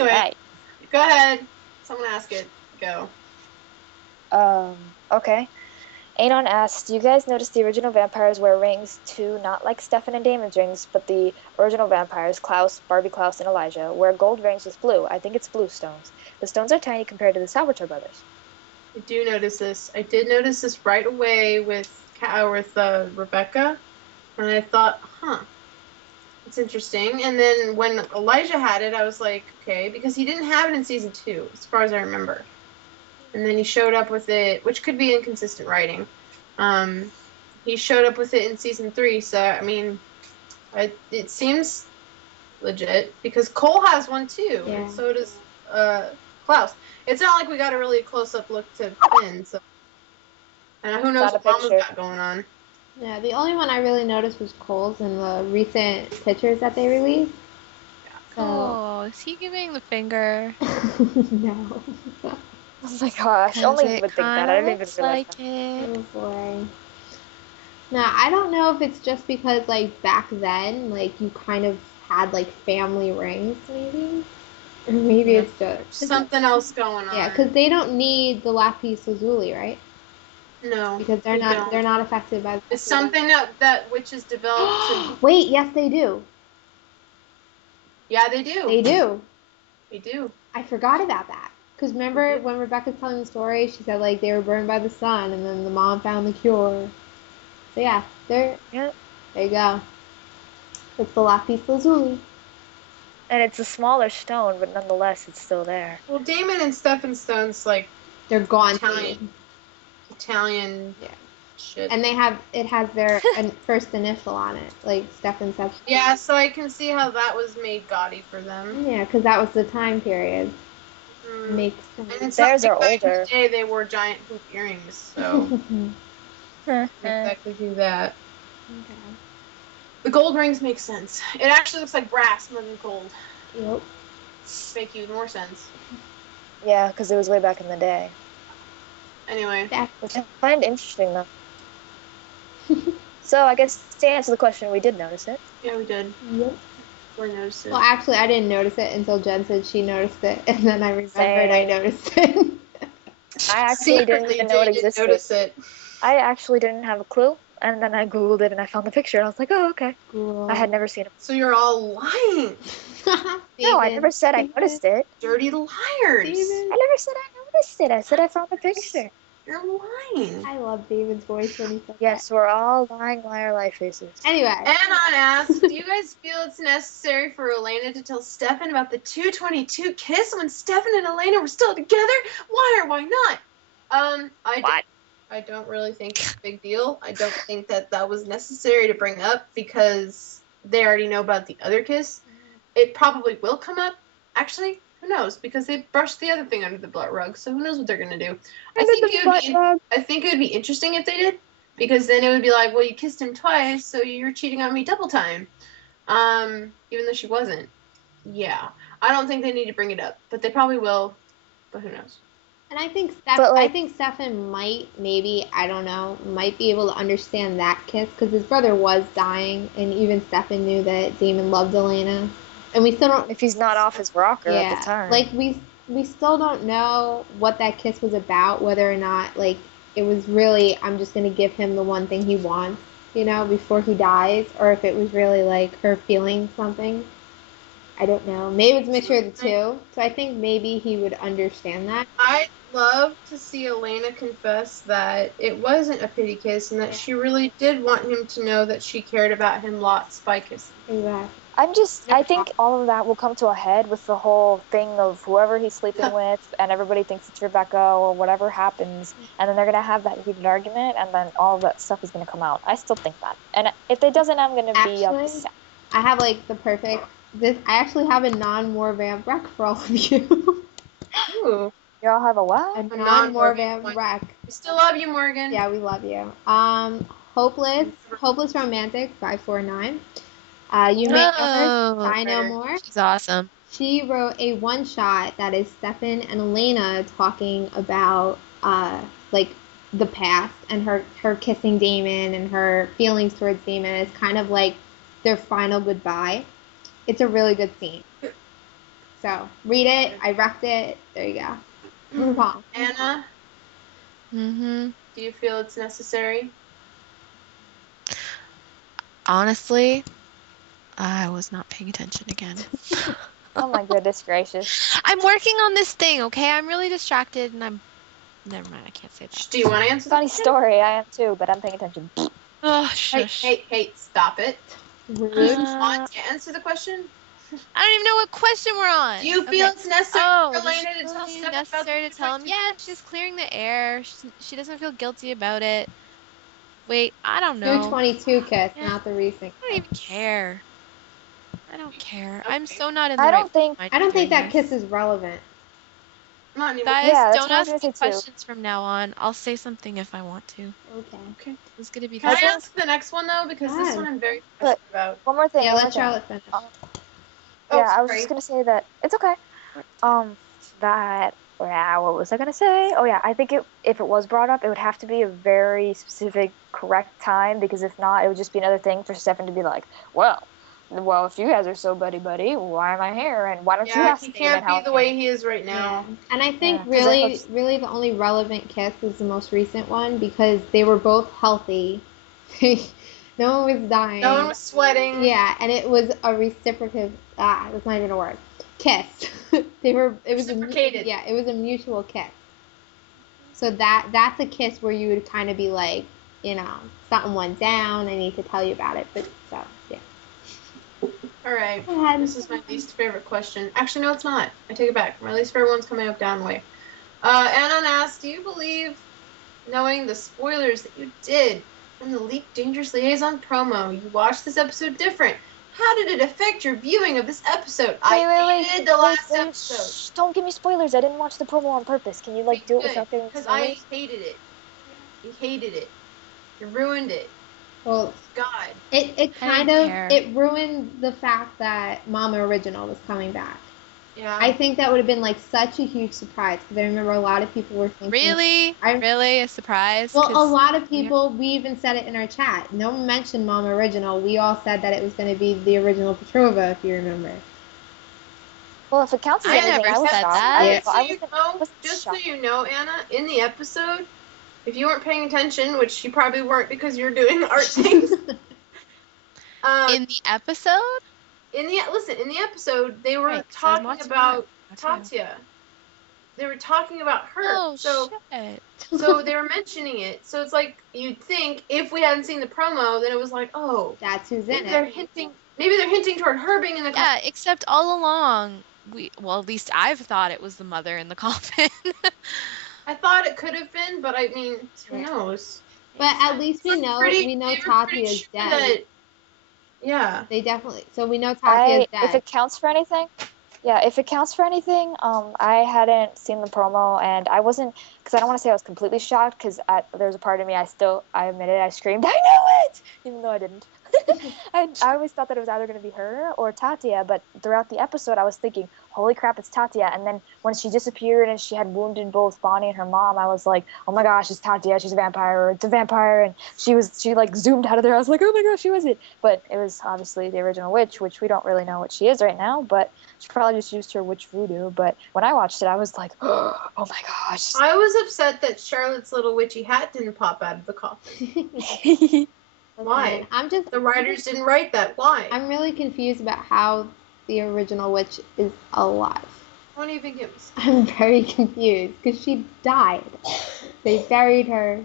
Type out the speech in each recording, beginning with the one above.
Anyway, right. Go ahead. Someone ask it. Go. Okay. Anon asks, do you guys notice the original vampires wear rings too, not like Stefan and Damon's rings, but the original vampires, Klaus, Barbie Klaus, and Elijah, wear gold rings with blue. I think it's blue stones. The stones are tiny compared to the Salvatore brothers. I do notice this. I did notice this right away with Rebecca, and I thought, it's interesting. And then when Elijah had it, I was like, okay, because he didn't have it in season 2, as far as I remember. And then he showed up with it, which could be inconsistent writing. He showed up with it in season 3, so I mean, it seems legit because Cole has one too, Yeah. and so does Klaus. It's not like we got a really close-up look to Finn, so and who knows what Mama's got going on. Yeah, the only one I really noticed was Cole's in the recent pictures that they released. So... Oh, is he giving the finger? No. Oh my gosh, only you would think that. I didn't even realize like that. It. Oh boy. Now, I don't know if it's just because, like, back then, like, you kind of had, like, family rings, maybe? Or maybe it's just... something else going on. Yeah, because they don't need the lapis lazuli, right? No. Because they're not affected by... It's something that witches developed. Wait, yes, they do. Yeah, they do. They do. They do. I forgot about that. Because remember when Rebecca's telling the story, she said, like, they were burned by the sun, and then the mom found the cure. So, yeah, there you go. It's the lapis lazuli. And it's a smaller stone, but nonetheless, it's still there. Well, Damon and Stefan Stone's, like... They're gone. Italian shit. And it has their first initial on it, like Stefan said. Yeah, so I can see how that was made gaudy for them. Yeah, because that was the time period. Makes sense. And it's theirs are back older. in the day they wore giant hoop earrings, so exactly do that. Okay. The gold rings make sense. It actually looks like brass more than gold. Yep. Make even more sense. Yeah, because it was way back in the day. Anyway. Which I find interesting, though. So, I guess to answer the question, we did notice it. Yeah, we did. Yep. We noticed it. Well, actually, I didn't notice it until Jen said she noticed it, and then I remembered I noticed it. I actually didn't even know it existed. Notice it. I actually didn't have a clue, and then I Googled it and I found the picture, and I was like, oh, okay. Cool. I had never seen it. So you're all lying. No, I never said I noticed it. Dirty liars. I never said I noticed it. I said I found the picture. You're lying. I love David's voice when he said Yes, we're all lying liar life faces. Anyway. Anon asks, do you guys feel it's necessary for Elena to tell Stefan about the 222 kiss when Stefan and Elena were still together? Why or why not? I don't really think it's a big deal. I don't think that was necessary to bring up because they already know about the other kiss. It probably will come up. Actually, who knows? Because they brushed the other thing under the rug, so who knows what they're going to do. I think it would be interesting if they did, because then it would be like, well, you kissed him twice, so you're cheating on me double time. Even though she wasn't. Yeah. I don't think they need to bring it up, but they probably will, but who knows? And I think Stefan might be able to understand that kiss, because his brother was dying, and even Stefan knew that Damon loved Elena. And we still don't... If he's not off his rocker at the time. Like, we still don't know what that kiss was about, whether or not, like, it was really, I'm just going to give him the one thing he wants, you know, before he dies, or if it was really, like, her feeling something. I don't know. Maybe it's a mixture of the two. So I think maybe he would understand that. I'd love to see Elena confess that it wasn't a pity kiss and that she really did want him to know that she cared about him lots by kissing. Exactly. I think all of that will come to a head with the whole thing of whoever he's sleeping with, and everybody thinks it's Rebecca or whatever happens, and then they're going to have that heated argument, and then all of that stuff is going to come out. I still think that. And if it doesn't, I'm going to be upset. I have, like, the perfect... I actually have a non-Morvamp rec for all of you. Ooh. Y'all have a what? A non-Morvamp rec. We still love you, Morgan. Yeah, we love you. Hopeless Romantic 549. You may know her. I know more. She's awesome. She wrote a one-shot that is Stefan and Elena talking about like the past and her kissing Damon and her feelings towards Damon. It's kind of like their final goodbye. It's a really good scene. So read it. I wrecked it. There you go. Move on. Anna, Mm-hmm. do you feel it's necessary? Honestly, I was not paying attention again. Oh my goodness gracious. I'm working on this thing, okay? I'm really distracted and I'm... Never mind, I can't say that. Do you want to answer the Funny question? story, I am too, but I'm paying attention. Oh, Hey, shush. hey, stop it. Rude. Want to answer the question? I don't even know what question we're on. Do you feel Okay. it's necessary Oh, for is Elena it to tell really Stefan about necessary the to tell him? 222 Yeah, kiss? she's clearing the air. She doesn't feel guilty about it. Wait, I don't know. 222 kiss, Yeah. not the recent. I don't even care. I don't care. I'm Okay. so not in the I right don't think. mind I don't doing think that this. kiss is relevant. Not anymore. Guys, Yeah, that's don't what I was ask gonna me say too. questions from now on. I'll say something if I want to. Okay. Okay. It's gonna be Can I think- ask the next one though? Because this Yes. one I'm very But- passionate about. One more thing. Yeah, one let more thing. Charlotte finish. Oh, Yeah, I was sorry. just gonna say that it's okay. That wow, what was I gonna say? Oh yeah, I think if it was brought up, it would have to be a very specific, correct time because if not, it would just be another thing for Stefan to be like, well, if you guys are so buddy, why am I here? And why don't you Yeah, ask he me? can't And how be the way he is right now. Yeah. And I think Yeah, 'cause I really, thought- really the only relevant kiss is the most recent one because they were both healthy. No one was dying. No one was sweating. Yeah, and it was a reciprocative. That's not even a word. Kiss. It was Reciprocated. it was a mutual kiss. So that's a kiss where you would kind of be like, something went down. I need to tell you about it. But so yeah. All right. Go ahead. This is my least favorite question. Actually, no, it's not. I take it back. My least favorite one's coming up down the way. Anon asked, do you believe, knowing the spoilers that you did from the leaked Dangerous Liaison promo, you watched this episode different? How did it affect your viewing of this episode? I hated the last episode. Shh, don't give me spoilers. I didn't watch the promo on purpose. Can you do it without giving Because spoilers? I hated it. You hated it. You ruined it. Well, God. it I kind don't of care. it ruined the fact that Mama Original was coming back. Yeah. I think that would have been such a huge surprise because I remember a lot of people were thinking. Really? Really? A surprise? Well, a 'Cause- lot of people, we even said it in our chat. No one mentioned Mama Original. We all said that it was going to be the original Petrova, if you remember. Well, if it counts as I anything, never I was said shocked. that. Just so you know, Anna, in the episode, if you weren't paying attention, which you probably weren't because you're doing art things. in the episode? In the episode, they were Right, 'cause I was talking watching about that too. Tatya. They were talking about her. Oh, so shit. so they were mentioning it. So it's like you'd think if we hadn't seen the promo, then it was like, oh, That's who's in maybe they're it. hinting. Maybe they're hinting toward her being in the. Yeah, except all along, at least I've thought it was the mother in the coffin. I thought it could have been, but I mean, who Yeah. knows? But at least we know Tatya's dead. Yeah. They definitely. So we know Tatya's dead. If it counts for anything, I hadn't seen the promo and I wasn't, because I don't want to say I was completely shocked because there was a part of me I admitted I screamed, I knew it! Even though I didn't. I always thought that it was either going to be her or Tatya, but throughout the episode I was thinking, holy crap, it's Tatya. And then when she disappeared and she had wounded both Bonnie and her mom, I was like, oh my gosh, it's Tatya, she's a vampire, or it's a vampire. And she zoomed out of there. I was like, oh my gosh, who is it? But it was obviously the original witch, which we don't really know what she is right now, but she probably just used her witch voodoo. But when I watched it, I was like, oh my gosh. I was upset that Charlotte's little witchy hat didn't pop out of the coffin. Why? The writers didn't write that. Why? I'm really confused about how the original witch is alive. What do you think it was? I'm very confused because she died. They buried her,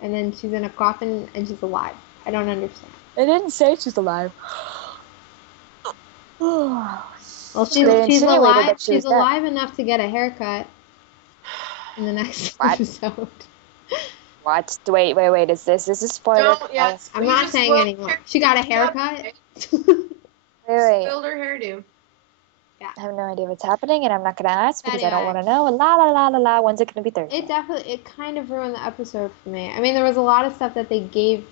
and then she's in a coffin and she's alive. I don't understand. It didn't say she's alive. Well, They she's insinuated alive. that she She's was dead. alive enough to get a haircut in the next What? episode. What? Wait. Is this a spoiler? Don't yet. I'm not saying anymore. She got a haircut. Wait. Spilled her hairdo. I have no idea what's happening, and I'm not going to ask because I don't Anyway. want to know. La. When's it going to be Thursday? It kind of ruined the episode for me. I mean, there was a lot of stuff that they gave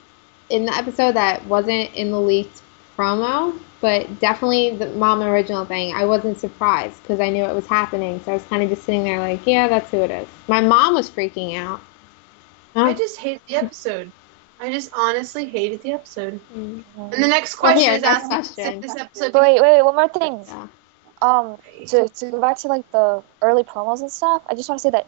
in the episode that wasn't in the leaked promo, but definitely the Mama Original thing, I wasn't surprised because I knew it was happening. So I was kind of just sitting there like, yeah, that's who it is. My mom was freaking out. I just hated the episode. I just honestly hated the episode. Mm. And the next question here, is next asking question. if this episode. Wait, one more thing. Yeah. To go back to like the early promos and stuff, I just want to say that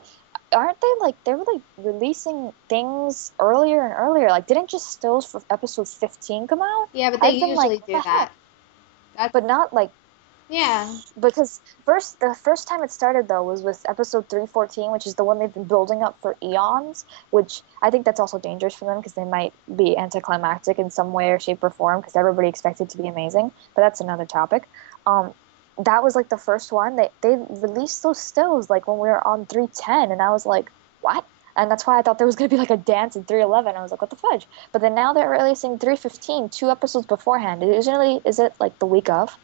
aren't they were like releasing things earlier and earlier? Like, didn't just stills for episode 15 come out? Yeah, but they I've been usually like, do what the that. heck? But not like. Yeah. Because the first time it started though was with episode 314, which is the one they've been building up for eons, which I think that's also dangerous for them because they might be anticlimactic in some way or shape or form because everybody expects it to be amazing. But that's another topic. That was like the first one. They released those stills like when we were on 310, and I was like, what? And that's why I thought there was gonna be like a dance in 311. I was like, what the fudge? But then now they're releasing 315, 2 episodes beforehand. Is it like the week of?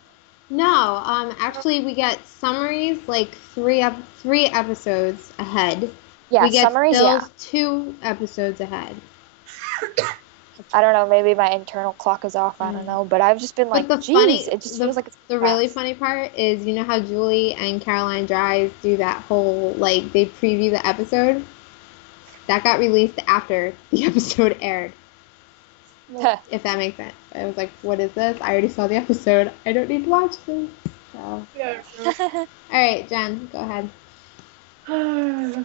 No, actually, we get summaries like three episodes ahead. Yeah, we get summaries, stills yeah. 2 episodes ahead. I don't know, maybe my internal clock is off, I don't know, but I've just been like, geez, it just feels like it's the really funny part is, you know how Julie and Caroline Dries do that whole, like, they preview the episode? That got released after the episode aired. If that makes sense. I was like, what is this? I already saw the episode. I don't need to watch this. So. Yeah. Alright, Jen, go ahead. How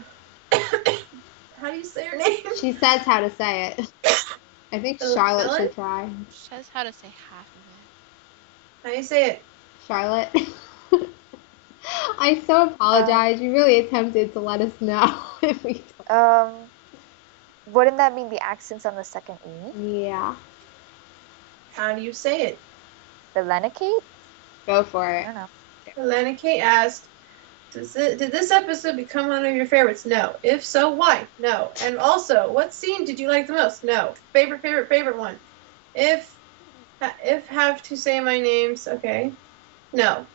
do you say her name? She says how to say it. I think Charlotte should try. She says how to say half of it. How do you say it? Charlotte. I so apologize. You really attempted to let us know if we wouldn't that mean the accents on the second E? Yeah. How do you say it? Velenicate? Go for it. I don't know. Velenicate asked, did this episode become one of your favorites? No. If so, why? No. And also, what scene did you like the most? No. Favorite one. If have to say my names, okay. No.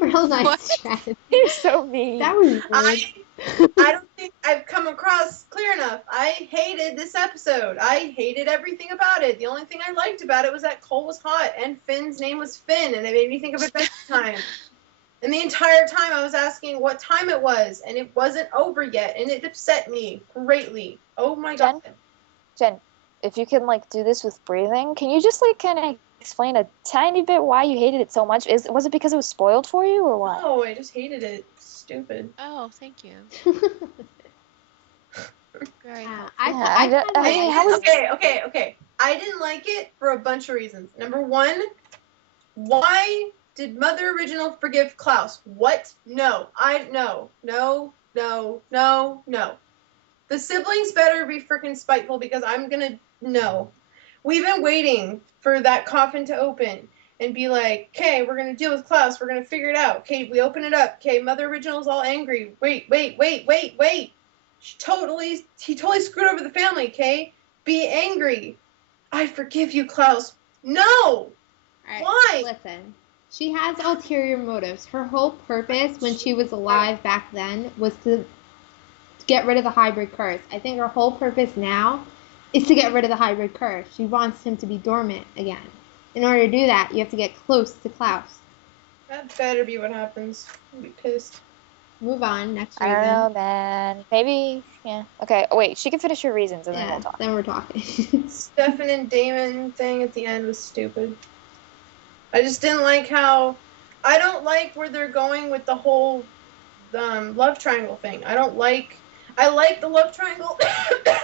Real nice, Jen. You're so mean. That was rude. I don't think I've come across clear enough. I hated this episode. I hated everything about it. The only thing I liked about it was that Cole was hot and Finn's name was Finn, and it made me think of Adventure Time. And the entire time I was asking what time it was, and it wasn't over yet, and it upset me greatly. Oh my god. Jen, if you can like do this with breathing, can you just like kind of explain a tiny bit why you hated it so much? Was it because it was spoiled for you or what? No, I just hated it. Stupid. Oh, thank you. Very Okay. I didn't like it for a bunch of reasons. Number one, why did Mother Original forgive Klaus? What? No. No. The siblings better be freaking spiteful because I'm gonna... No. We've been waiting for that coffin to open and be like, okay, we're going to deal with Klaus. We're going to figure it out. Okay, we open it up. Okay, Mother Original's all angry. Wait. He totally screwed over the family, okay? Be angry. I forgive you, Klaus. No! Right, why? Listen, she has ulterior motives. Her whole purpose when she was alive back then was to get rid of the hybrid curse. I think her whole purpose now is to get rid of the hybrid curse. She wants him to be dormant again. In order to do that, you have to get close to Klaus. That better be what happens. I'll be pissed. Move on. Next reason. I don't know, man. Maybe, yeah. Okay, wait, she can finish her reasons and then we'll talk. Then we're talking. Stefan and Damon thing at the end was stupid. I just didn't like how... I don't like where they're going with the whole love triangle thing. I like the love triangle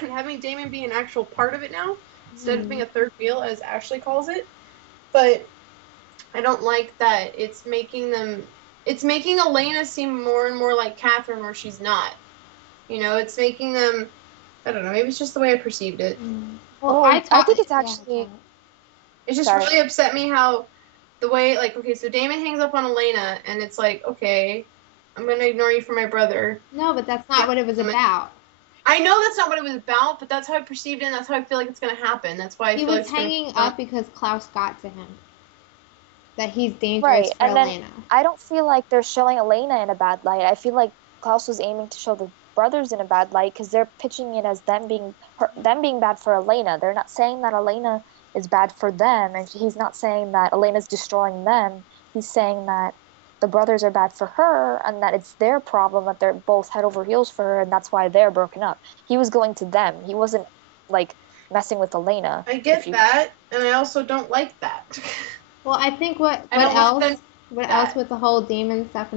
having Damon be an actual part of it now instead of being a third wheel, as Ashley calls it. But I don't like that it's making Elena seem more and more like Catherine where she's not. You know, it's making them... I don't know, maybe it's just the way I perceived it. Well, I think it's actually... It just really upset me how the way, like, okay, so Damon hangs up on Elena, and it's like, okay, I'm going to ignore you for my brother. No, but that's not what it was about. I know that's not what it was about, but that's how I perceived it, and that's how I feel like it's going to happen. That's why I feel like he was hanging up because Klaus got to him. That he's dangerous for Elena. Then I don't feel like they're showing Elena in a bad light. I feel like Klaus was aiming to show the brothers in a bad light because they're pitching it as them being bad for Elena. They're not saying that Elena is bad for them, and he's not saying that Elena's destroying them. He's saying that the brothers are bad for her and that it's their problem that they're both head over heels for her and that's why they're broken up. He was going to them. He wasn't, like, messing with Elena. I get that, and I also don't like that. Well, I think what I don't else... want them What that- else with the whole demon stuff